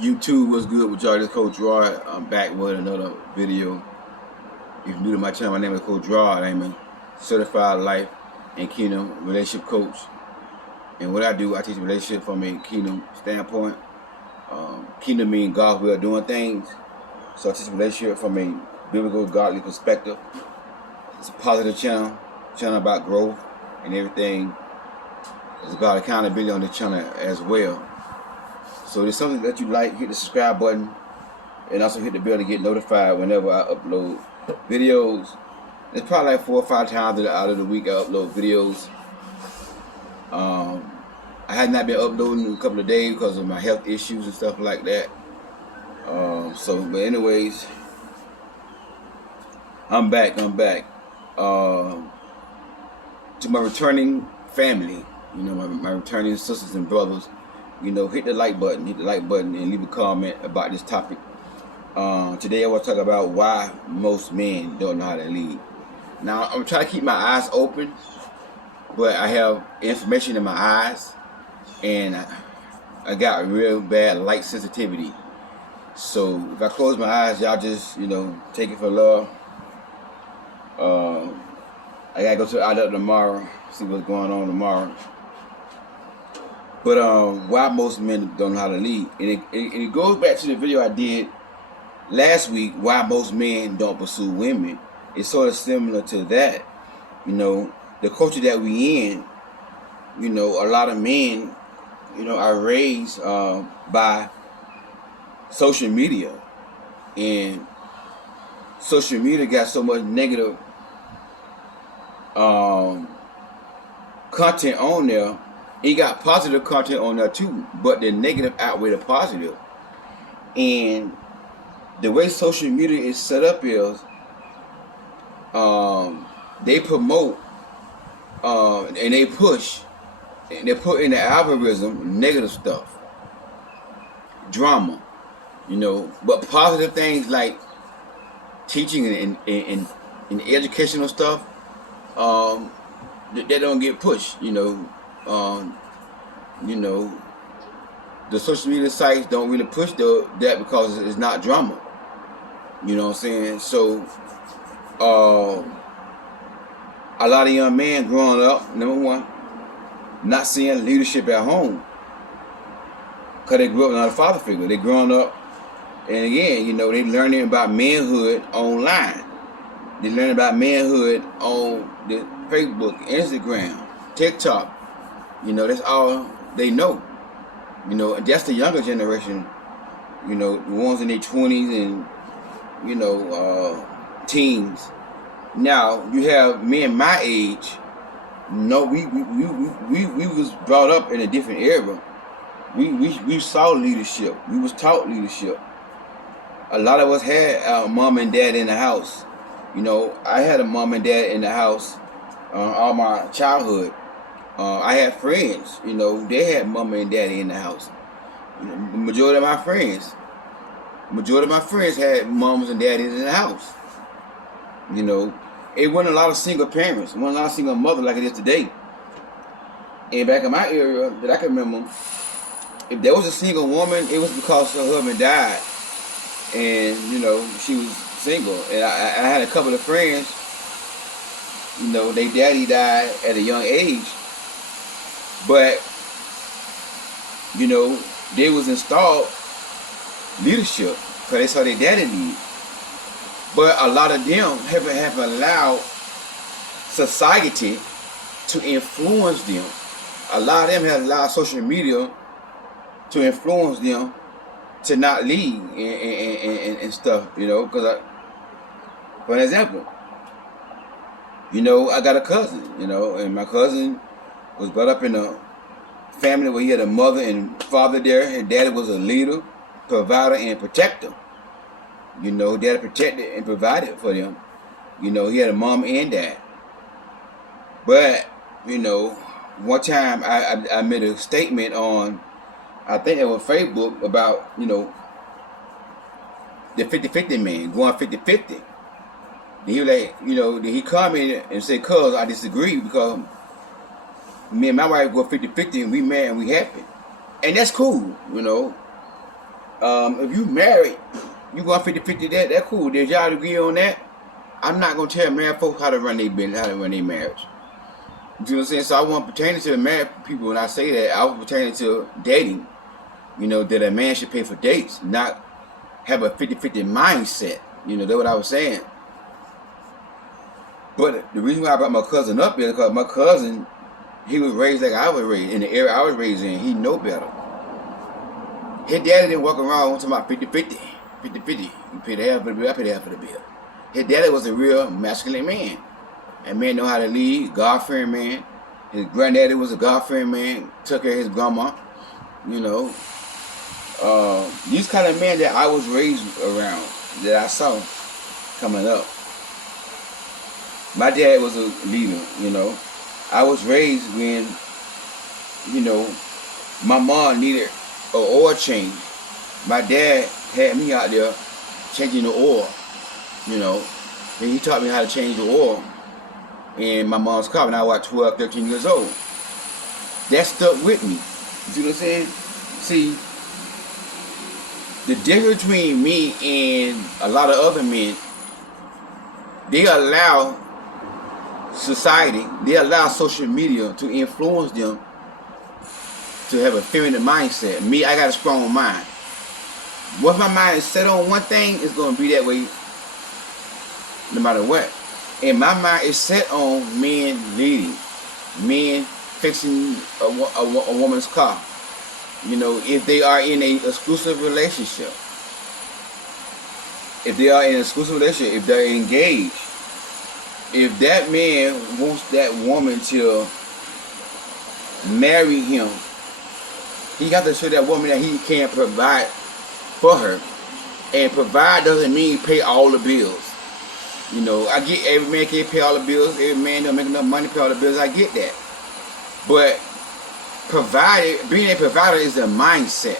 YouTube, what's good with y'all? This Coach Rod. I'm back with another video. If you're new to my channel, my name is Coach Rod. I'm a certified life and kingdom relationship coach. And what I do, I teach relationship from a kingdom standpoint. Kingdom means God's way of doing things. So I teach relationship from a biblical, godly perspective. It's a positive channel about growth and everything. It's about accountability on the channel as well. So if it's something that you like, hit the subscribe button and also hit the bell to get notified whenever I upload videos. It's probably like 4 or 5 times out of the week I upload videos. I had not been uploading in a couple of days because of my health issues and stuff like that. But anyways, I'm back. To my returning family, my returning sisters and brothers. Hit the like button and leave a comment about this topic. Today I want to talk about why most men don't know how to lead. Now, I'm trying to keep my eyes open, but I have information in my eyes, and I got real bad light sensitivity. So if I close my eyes, y'all just, take it for love. I gotta go to the outlet tomorrow, see what's going on tomorrow. But why most men don't know how to lead, and it goes back to the video I did last week. Why most men don't pursue women. It's sort of similar to that. The culture that we in. A lot of men, are raised by social media, and social media got so much negative content on there. It got positive content on there too, but the negative outweigh the positive. And the way social media is set up is they promote and they push and they put in the algorithm negative stuff, drama, but positive things like teaching and educational stuff, they don't get pushed. The social media sites don't really push that because it's not drama. You know what I'm saying? So, a lot of young men growing up, number one, not seeing leadership at home because they grew up without a father figure. They growing up, and again, they learning about manhood online. They learn about manhood on the Facebook, Instagram, TikTok. That's all they know. And that's the younger generation. The ones in their 20s and teens. Now you have men my age. No, we was brought up in a different era. We saw leadership. We was taught leadership. A lot of us had our mom and dad in the house. I had a mom and dad in the house all my childhood. I had friends, they had mama and daddy in the house. The majority of my friends had moms and daddies in the house. It wasn't a lot of single parents, it wasn't a lot of single mothers like it is today. And back in my area that I can remember, if there was a single woman, it was because her husband died, and she was single. And I had a couple of friends, their daddy died at a young age. But, they was installed leadership because they saw their daddy lead. But a lot of them have allowed society to influence them. A lot of them have allowed social media to influence them to not lead and stuff, because for an example, I got a cousin, and my cousin was brought up in a family where he had a mother and father there. His daddy was a leader, provider, and protector. Daddy protected and provided for them. He had a mom and dad. But, one time I made a statement on, I think it was Facebook, about, the 50-50 man, going 50-50. Then he was like, then he commented and said, "Cuz, I disagree because me and my wife go 50-50 and we married and we happy." And that's cool, If you married, you going 50-50 that cool. Did y'all agree on that? I'm not gonna tell married folks how to run their business, how to run their marriage. You know what I'm saying? So I wasn't pertaining to the married people when I say that. I was pertaining to dating. You know, that a man should pay for dates, not have a 50-50 mindset. You know, that's what I was saying. But the reason why I brought my cousin up is because my cousin, he was raised like I was raised, in the area I was raised in. He know better. His daddy didn't walk around talking about 50-50. 50-50. You pay the half for the bill, I pay the half for the bill. His daddy was a real masculine man. A man know how to lead, God-fearing man. His granddaddy was a God-fearing man, took care of his grandma. You know. These kind of men that I was raised around, that I saw coming up. My dad was a leader, you know. I was raised when, you know, my mom needed an oil change. My dad had me out there changing the oil, you know. And he taught me how to change the oil in my mom's car when I was 12, 13 years old. That stuck with me. You see what I'm saying? See, the difference between me and a lot of other men, they allow society, they allow social media to influence them to have a feminine mindset. Me, I got a strong mind. Once my mind is set on one thing, it's going to be that way no matter what. And my mind is set on men leading, men fixing a woman's car. You know, if they are in an exclusive relationship, if they're engaged, if that man wants that woman to marry him, he got to show that woman that he can provide for her. And provide doesn't mean pay all the bills. You know, I get every man can't pay all the bills. Every man don't make enough money to pay all the bills. I get that. But being a provider is a mindset.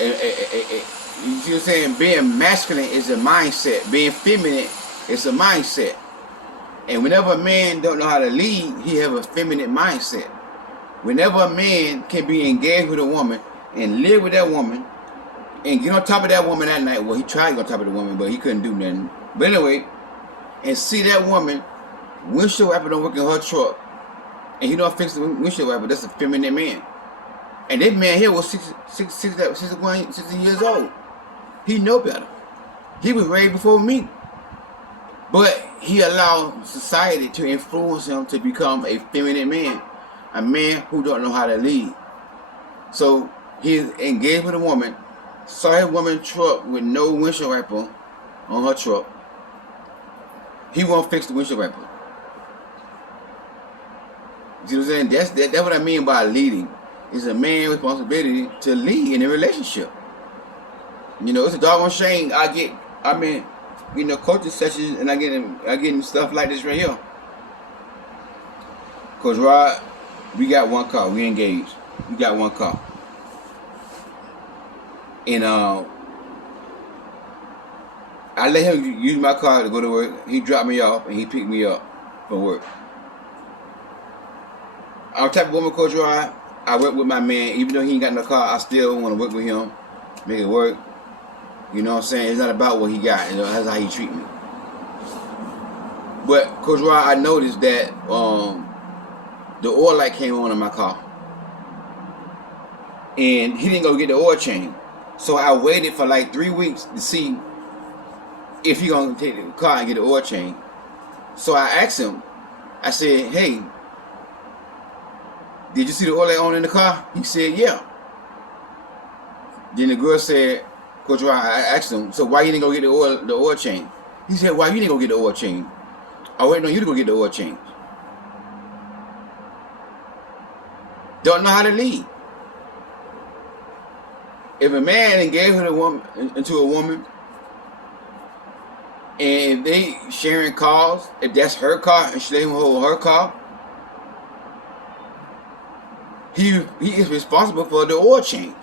You see what I'm saying? Being masculine is a mindset. Being feminine is a mindset. And whenever a man don't know how to lead, he have a feminine mindset. Whenever a man can be engaged with a woman and live with that woman and get on top of that woman that night, well, he tried to get on top of the woman, but he couldn't do nothing. But anyway, and see that woman, windshield wiper don't work in her truck, and he don't fix the windshield wiper, that's a feminine man. And this man here was 60 years old. He know better. He was raised before me. But he allowed society to influence him to become a feminine man. A man who don't know how to lead. So he engaged with a woman, saw his woman's truck with no windshield wiper on her truck. He won't fix the windshield wiper. You see what I'm saying? That's what I mean by leading. It's a man's responsibility to lead in a relationship. You know, it's a doggone shame. I'm in, you know, coaching sessions and I get stuff like this right here. Coach Rod, we got one car. We engaged. We got one car. And I let him use my car to go to work. He dropped me off and he picked me up for work. I'm the type of woman, Coach Rod, I work with my man. Even though he ain't got no car, I still want to work with him, make it work. You know what I'm saying? It's not about what he got. You know, that's how he treat me. But Coach Rod, I noticed that the oil light came on in my car, and he didn't go get the oil change. So I waited for like 3 weeks to see if he gonna take the car and get the oil change. So I asked him. I said, "Hey, did you see the oil light on in the car?" He said, "Yeah." Then the girl said, Coach Rod, I asked him, "So why you didn't go get the oil change?" He said, "Why you didn't go get the oil change? I waiting on you to go get the oil change." Don't know how to lead. If a man engaged with a woman, and if they sharing cars, if that's her car and she let him hold her car, he is responsible for the oil change.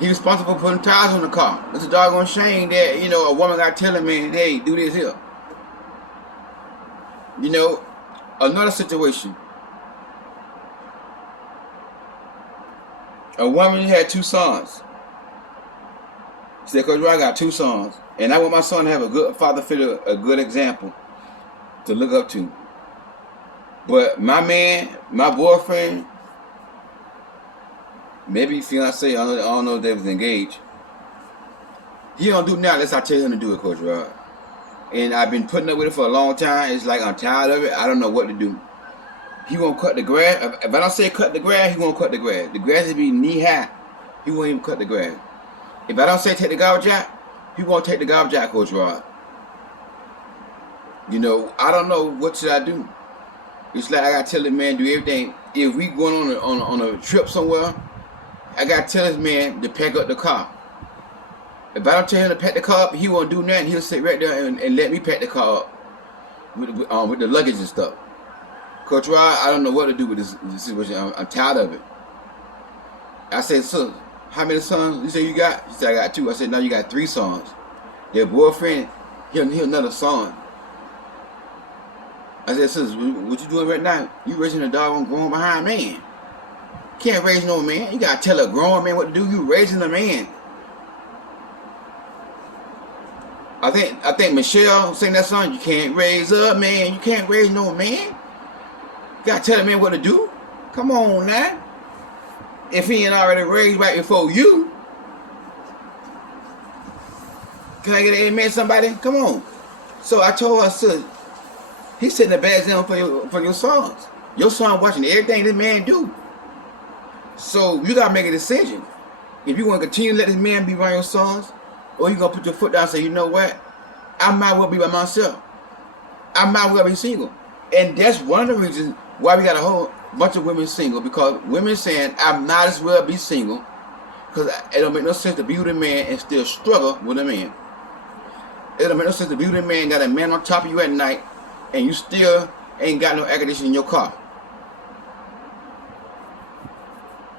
He's responsible for putting tires on the car. It's a doggone shame that, you know, a woman got to tell him, man, hey, do this here. You know, another situation. A woman had 2 sons. She said, Coach Roy, I got 2 sons. And I want my son to have a good father figure, a good example to look up to. But my man, my boyfriend, maybe fiance, I don't know if they was engaged. He don't do now unless I tell him to do it, Coach Rod. And I've been putting up with it for a long time. It's like I'm tired of it. I don't know what to do. He won't cut the grass. If I don't say cut the grass, he won't cut the grass. The grass will be knee high. He won't even cut the grass. If I don't say take the garbage out, he won't take the garbage out, Coach Rod. You know, I don't know what should I do. It's like I gotta tell the man do everything. If we going on a trip somewhere, I gotta tell this man to pack up the car. If I don't tell him to pack the car up, he won't do nothing. He'll sit right there and let me pack the car up with the luggage and stuff. Coach Rod, I don't know what to do with this situation. I'm tired of it. I said, so how many sons you say you got? He said, I got 2. I said, no, you got 3 sons. Your boyfriend, he another son. I said, sis, what you doing right now? You raising a dog on grown behind man. Can't raise no man. You gotta tell a grown man what to do. You raising a man. I think Michelle sang that song. You can't raise a man. You can't raise no man. You gotta tell a man what to do. Come on now. If he ain't already raised right before you, can I get an amen, somebody? Come on. So I told her, sis, he's setting a bad example for your sons. Your son watching everything this man do. So you gotta make a decision. If you want to continue to let this man be around your sons, or you gonna put your foot down and say, you know what? I might well be by myself. I might well be single. And that's one of the reasons why we got a whole bunch of women single, because women saying, I might as well be single, because it don't make no sense to be with a man and still struggle with a man. It don't make no sense to be with a man, got a man on top of you at night, and you still ain't got no air conditioning in your car.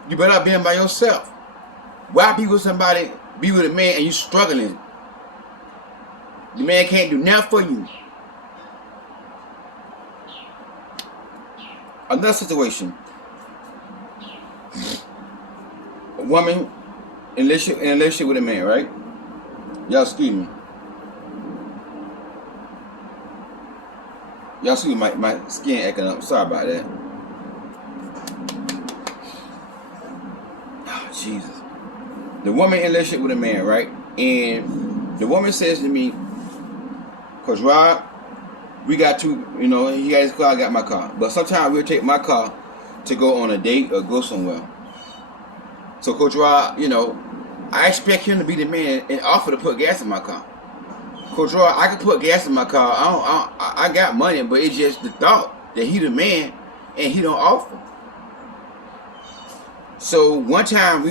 You better be by yourself. Why be with somebody, be with a man, and you struggling? The man can't do nothing for you. Another situation. A woman in a relationship with a man, right? Y'all excuse me. Y'all see my skin acting up. Sorry about that. Oh, Jesus. The woman in a relationship with a man, right? And the woman says to me, Coach Rob, we got to, you know, he got his car, I got my car. But sometimes we'll take my car to go on a date or go somewhere. So Coach Rob, you know, I expect him to be the man and offer to put gas in my car. Coach Roy, I can put gas in my car. I got money, but it's just the thought that he the man and he don't offer. So one time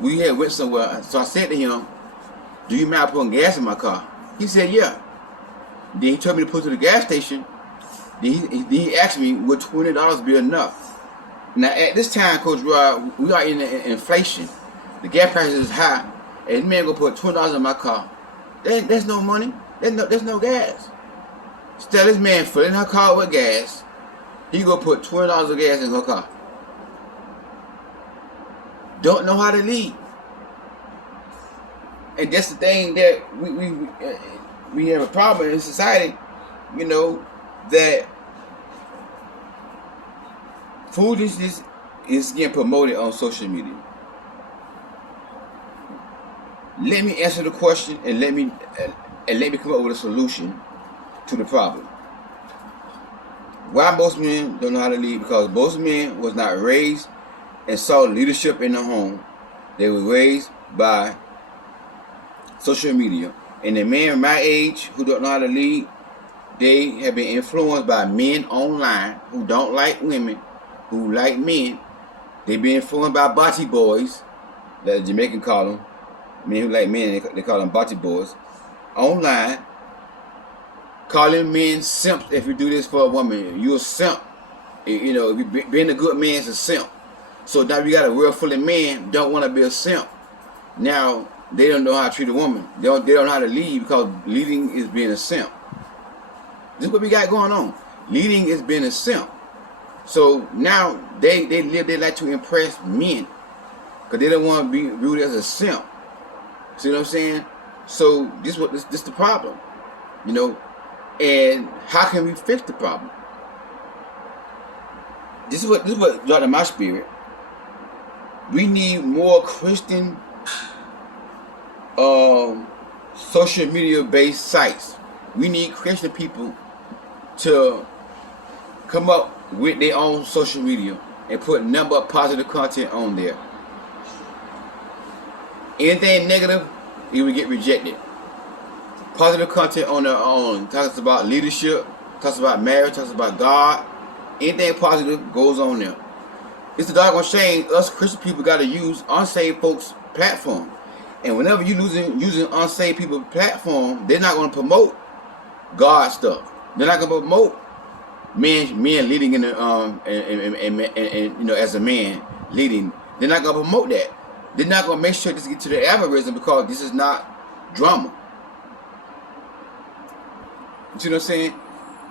we had went somewhere. So I said to him, "Do you mind putting gas in my car?" He said, "Yeah." Then he told me to put to the gas station. Then he asked me, "Would $20 be enough?" Now at this time, Coach Roy, we are in inflation. The gas prices is high, and this man go put $20 in my car. There's no money. There's no gas. Instead, this man filling her car with gas. He go put $20 of gas in her car. Don't know how to lead. And that's the thing that we have a problem in society. You know that foolishness is getting promoted on social media. Let me answer the question and let me come up with a solution to the problem. Why most men don't know how to lead? Because most men was not raised and saw leadership in the home. They were raised by social media. And the men my age who don't know how to lead, they have been influenced by men online who don't like women, who like men. They've been influenced by bocce boys, that the Jamaican call them. Men who like men, they call them bocce boys. Online, calling men simps. If you do this for a woman, you're a simp. You know, if you being a good man is a simp. So now you got a world full of men don't want to be a simp. Now they don't know how to treat a woman. They don't know how to lead, because leading is being a simp. This is what we got going on. Leading is being a simp. So now they live their life to impress men. because they don't want to be viewed as a simp. See what I'm saying? So this the problem, you know. And how can we fix the problem? This is what dropped in my spirit. We need more Christian social media based sites. We need Christian people to come up with their own social media and put nothing but positive content on there. Anything negative, it will get rejected. Positive content on their own. Talks about leadership, talks about marriage, talks about God. Anything positive goes on there. It's the doggone shame us Christian people got to use unsaved folks' platform. And whenever you're using unsaved people's platform, they're not going to promote God stuff. They're not going to promote men leading in the and you know, as a man leading. They're not going to promote that. They're not going to make sure this gets to the algorithm, because this is not drama. You see what I'm saying?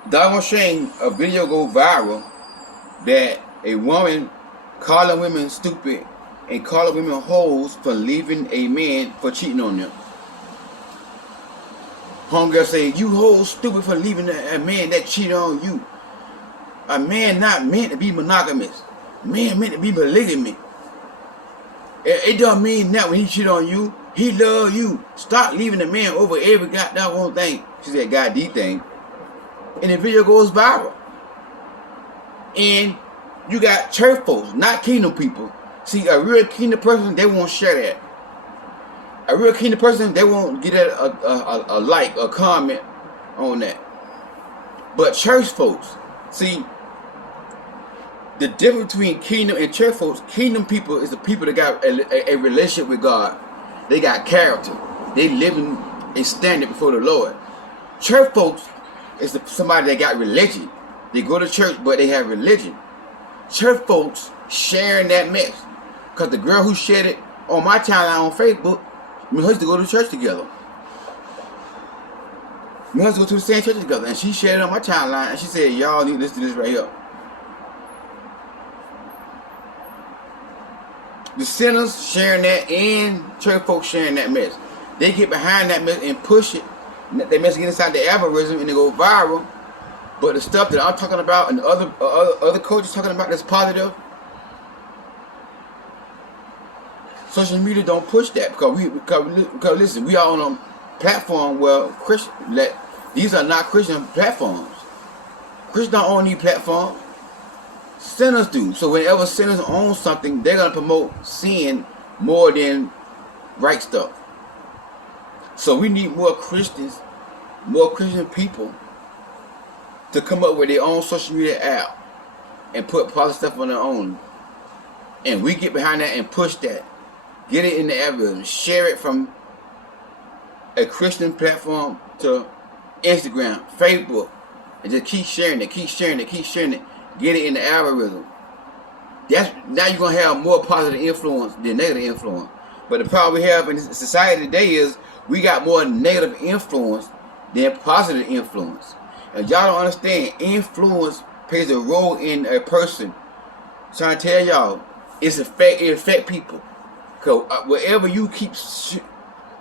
Doggone shame a video go viral that a woman calling women stupid and calling women hoes for leaving a man for cheating on them. Homegirl say, you hoes stupid for leaving a man that cheated on you. A man not meant to be monogamous. Man meant to be polygamy. It don't mean that when he cheat on you, he love you. Stop leaving the man over every goddamn one thing. She said, God D thing. And the video goes viral. And you got church folks, not kingdom people. See, a real kingdom person, they won't share that. A real kingdom person, they won't get a like, a comment on that. But church folks, see, the difference between kingdom and church folks, kingdom people is the people that got a relationship with God. They got character. They living a standard before the Lord. Church folks is somebody that got religion. They go to church, but they have religion. Church folks sharing that mess. Because the girl who shared it on my timeline on Facebook, me and her used to go to church together. Me and her used to go to the same church together. And she shared it on my timeline, and she said, y'all need to listen to this right here. The sinners sharing that and church folks sharing that mess. They get behind that mess and push it. They mess get inside the algorithm and they go viral. But the stuff that I'm talking about and the other coaches talking about that's positive, social media don't push that, because listen, we are on a platform where these are not Christian platforms. Christians don't own these platforms. Sinners do. So whenever sinners own something, they're gonna promote sin more than right stuff. So we need more Christians, more Christian people to come up with their own social media app and put positive stuff on their own. And we get behind that and push that. Get it in the algorithm. Share it from a Christian platform to Instagram, Facebook, and just keep sharing it, keep sharing it, keep sharing it. Get it in the algorithm. Now you're gonna have more positive influence than negative influence. But the problem we have in society today is we got more negative influence than positive influence. And y'all don't understand, influence plays a role in a person. I'm trying to tell y'all, it affect people. Cause whatever you keep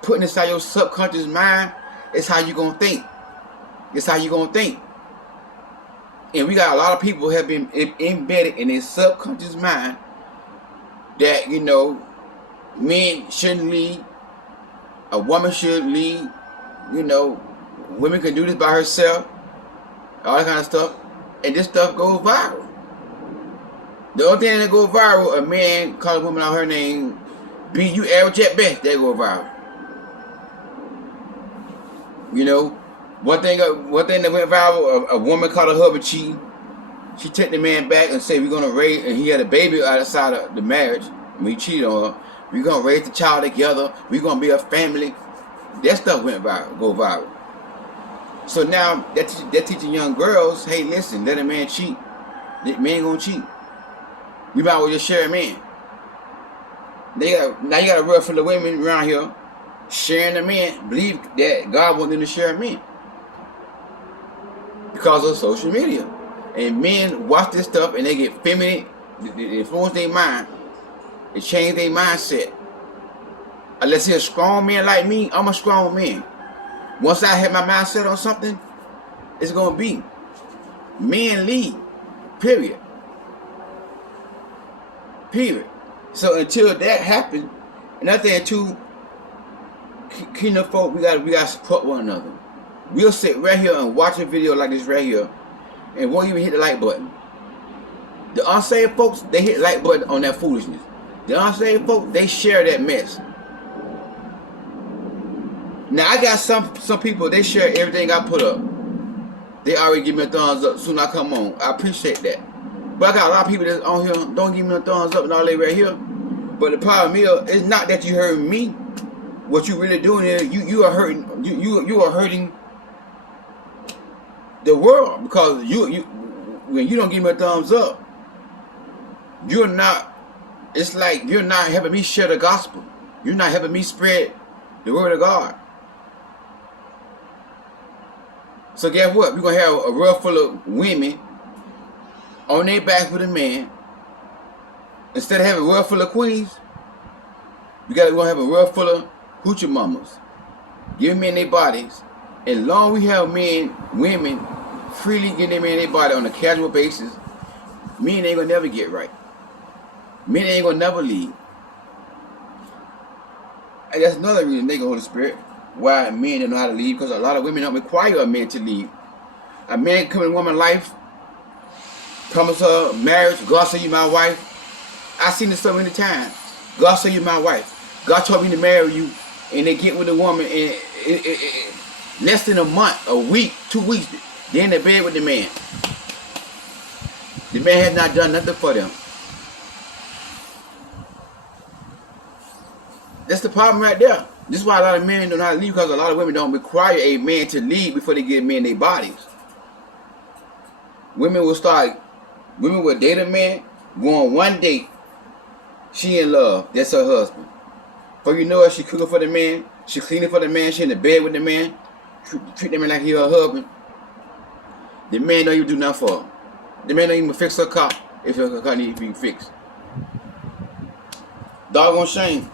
putting inside your subconscious mind, it's how you gonna think. It's how you gonna think. And we got a lot of people have been embedded in their subconscious mind that, you know, men shouldn't lead, a woman should lead, you know, women can do this by herself, all that kind of stuff, and this stuff goes viral. The only thing that goes viral, a man calling a woman out her name, be you average at best, they go viral. You know, one thing that went viral, a woman caught her husband cheating. She took the man back and said, we're going to raise, and he had a baby outside of the marriage, and we cheated on her. We're going to raise the child together. We're going to be a family. That stuff go viral. So now, they're teaching young girls, hey, listen, let a man cheat. That man going to cheat. We might as well just share a man. Now you got a world full of women around here sharing a man, believe that God wants them to share a man because of social media. And men watch this stuff and they get feminine, they influence their mind It changed their mindset. Unless he's a strong man like me, I'm a strong man. Once I have my mindset on something, it's gonna be men lead. Period. Period. So until that happens, another thing too, kingdom folk, we gotta support one another. We'll sit right here and watch a video like this right here, and won't even hit the like button. The unsaved folks, they hit the like button on that foolishness. The unsaved folks, they share that mess. Now I got some people, they share everything I put up. They already give me a thumbs up soon as I come on. I appreciate that. But I got a lot of people that's on here don't give me a thumbs up and all that right here. But the problem is, it's not that you heard me. What you really doing is you are hurting you are hurting the world, because you when you don't give me a thumbs up, you're not. It's like you're not helping me share the gospel. You're not helping me spread the word of God. So guess what? We're gonna have a world full of women on their backs with a man. Instead of having a world full of queens, we're gonna have a world full of hoochie mamas, giving men their bodies. And long we have women freely getting their man their body on a casual basis, men ain't gonna never get right. Men ain't gonna never lead. And that's another reason, they go Holy Spirit, why men don't know how to lead, because a lot of women don't require a man to lead. A man come in a woman's life, promise her marriage, God say you my wife. I've seen this so many times. God say you my wife. God told me to marry you, and they get with the woman, and less than a month, a week, 2 weeks, they're in the bed with the man. The man has not done nothing for them. That's the problem right there. This is why a lot of men don't know how to lead, because a lot of women don't require a man to lead before they get men their bodies. Women will date a man, go on one date, she in love, that's her husband. Before you know it, she cooking for the man, she cleaning for the man, she in the bed with the man, treat the man like he her husband. The man don't even do nothing for her. The man don't even fix her car if her car needs to be fixed. Doggone shame.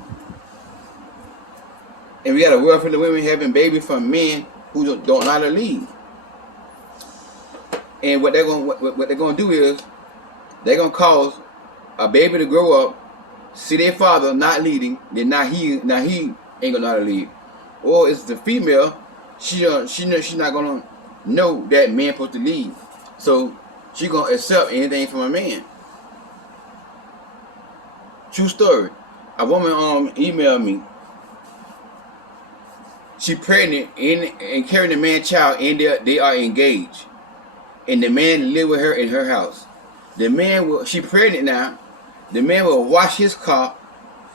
And we got a world full of women having babies from men who don't know how to lead. And what they're gonna do is they're gonna cause a baby to grow up, see their father not leading, then now he ain't gonna know how to lead. Or it's the female, she's not gonna know that man supposed to lead, so she gonna accept anything from a man. True story. A woman emailed me. She pregnant and carrying a man's child, and they are engaged, and the man live with her in her house. The man she pregnant now. The man will wash his car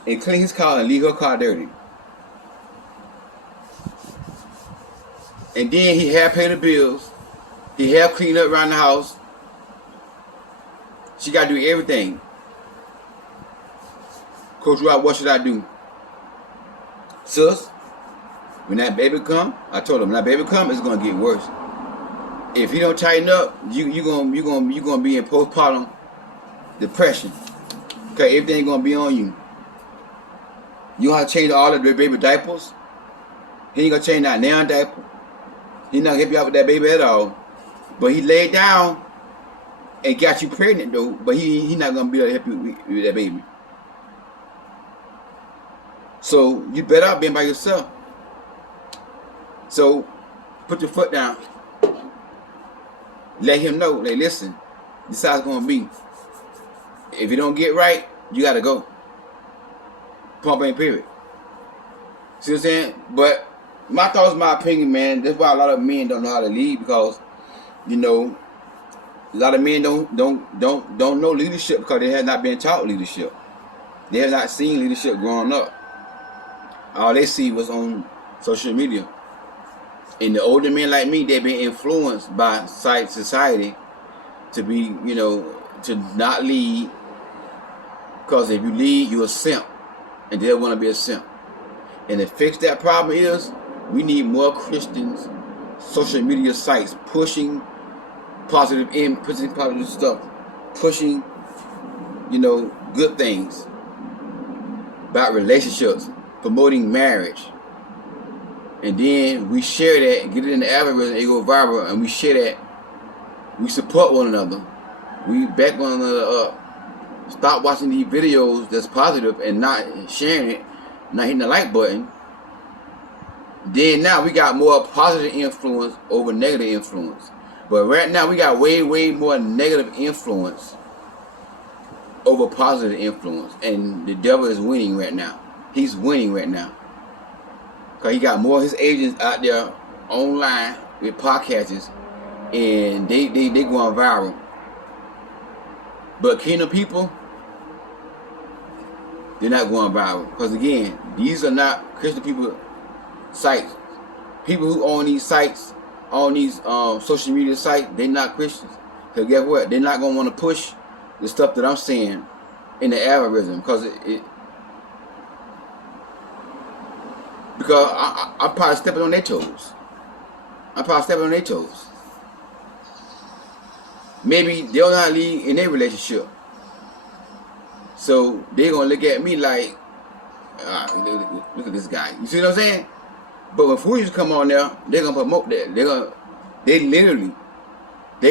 and clean his car and leave her car dirty. And then he have pay the bills. He have clean up around the house. She got to do everything. Coach Rob, what should I do? Sis, when that baby come, I told him when that baby come, it's gonna get worse. If you don't tighten up, you gonna be in postpartum depression. Okay, everything gonna be on you. You gonna have to change all of the baby diapers. He ain't gonna change that now diaper. He not gonna help you out with that baby at all. But he laid down and got you pregnant though. But he not gonna be able to help you with that baby. So you better off being by yourself. So put your foot down. Let him know, like, listen, this is how it's gonna be. If you don't get right, you gotta go. Pump ain't period. See what I'm saying? But my thoughts, my opinion, man, that's why a lot of men don't know how to lead, because, you know, a lot of men don't know leadership because they have not been taught leadership. They have not seen leadership growing up. All they see was on social media. And the older men like me, they've been influenced by society to be, you know, to not lead. Because if you lead, you're a simp. And they don't want to be a simp. And to fix that problem is, we need more Christians, social media sites pushing positive stuff, pushing, you know, good things. about relationships, promoting marriage. And then we share that, get it in the algorithm, it go viral, and we share that. We support one another. We back one another up. Stop watching these videos that's positive and not sharing it, not hitting the like button. Then now we got more positive influence over negative influence. But right now we got way more negative influence over positive influence. And the devil is winning right now. He's winning right now. Because he got more of his agents out there online with podcasts, and they going viral. But kingdom people, they're not going viral. Because again, these are not Christian people sites. People who own these sites, on these social media sites, they're not Christians. Because guess what? They're not going to want to push the stuff that I'm saying in the algorithm. Because I'm probably stepping on their toes. Maybe they'll not lead in their relationship. So they're going to look at me like, look at this guy. You see what I'm saying? But when fools come on there, they're going to promote that. They literally